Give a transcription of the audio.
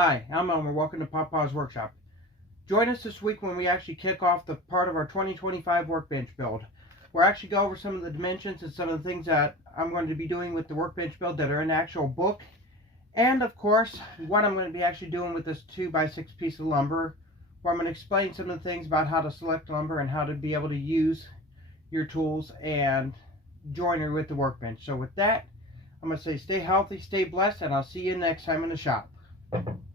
Hi, I'm Elmer. Welcome to Papa's Workshop. Join us this week when we actually kick off the part of our 2025 workbench build. We'll actually go over some of the dimensions and some of the things that I'm going to be doing with the workbench build that are in the actual book. And of course, what I'm going to be actually doing with this 2x6 piece of lumber, where I'm going to explain some of the things about how to select lumber and how to be able to use your tools and joinery with the workbench. So with that, I'm going to say stay healthy, stay blessed, and I'll see you next time in the shop.